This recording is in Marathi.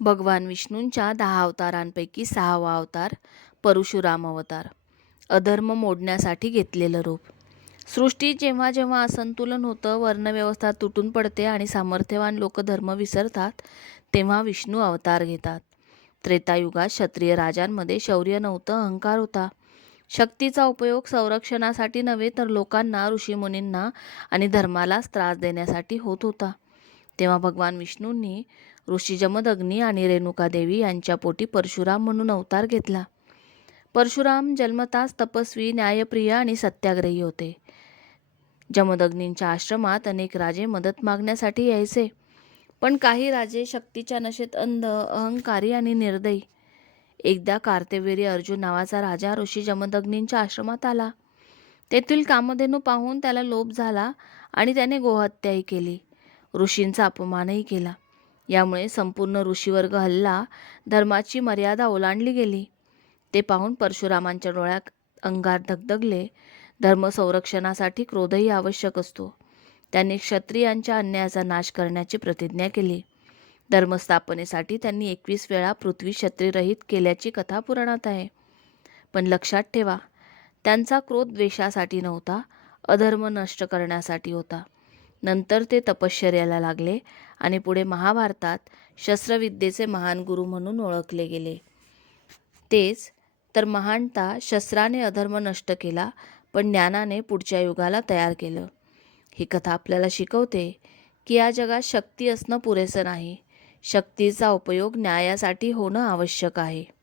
भगवान विष्णूंच्या दहा अवतारांपैकी सहावा अवतार परशुराम अवतार. अधर्म मोडण्यासाठी घेतलेलं रूप. सृष्टीत जेव्हा जेव्हा असंतुलन होतं वर्णव्यवस्था तुटून पडते आणि सामर्थ्यवान लोक धर्म विसरतात तेव्हा विष्णू अवतार घेतात. त्रेतायुगात क्षत्रिय राजांमध्ये शौर्य नव्हतं अहंकार होता. शक्तीचा उपयोग संरक्षणासाठी नव्हे तर लोकांना ऋषीमुनींना आणि धर्मालाच त्रास देण्यासाठी होत होता. तेव्हा भगवान विष्णूंनी ऋषी जमदग्नी आणि रेणुकादेवी यांच्या पोटी परशुराम म्हणून अवतार घेतला. परशुराम जन्मताच तपस्वी न्यायप्रिय आणि सत्याग्रही होते. जमदग्नींच्या आश्रमात अनेक राजे मदत मागण्यासाठी यायचे. पण काही राजे शक्तीच्या नशेत अंध अहंकारी आणि निर्दयी. एकदा कार्तवीर्य अर्जुन नावाचा राजा ऋषी जमदग्नींच्या आश्रमात आला. तेथील कामधेनू पाहून त्याला लोभ झाला आणि त्याने गोहत्याही केली. ऋषींचा अपमानही केला. यामुळे संपूर्ण ऋषीवर्ग हल्ला धर्माची मर्यादा ओलांडली गेली. ते पाहून परशुरामांच्या डोळ्यात अंगार धगधगले. धर्म संरक्षणासाठी क्रोधही आवश्यक असतो. त्यांनी क्षत्रियांच्या अन्यायाचा नाश करण्याची प्रतिज्ञा केली. धर्मस्थापनेसाठी त्यांनी एकवीस वेळा पृथ्वी क्षत्रियरहित केल्याची कथा पुराणात आहे. पण लक्षात ठेवा त्यांचा क्रोध द्वेषासाठी नव्हता अधर्म नष्ट करण्यासाठी होता. नंतर ते तपश्चर्याला लागले आणि पुढे महाभारतात शस्त्रविद्येचे महान गुरु म्हणून ओळखले गेले. तेच तर महानता शस्त्राने अधर्म नष्ट केला पण ज्ञानाने पुढच्या युगाला तयार केलं. ही कथा आपल्याला शिकवते की या जगात शक्ती असणं पुरेसं नाही. शक्तीचा उपयोग न्यायासाठी होणं आवश्यक आहे.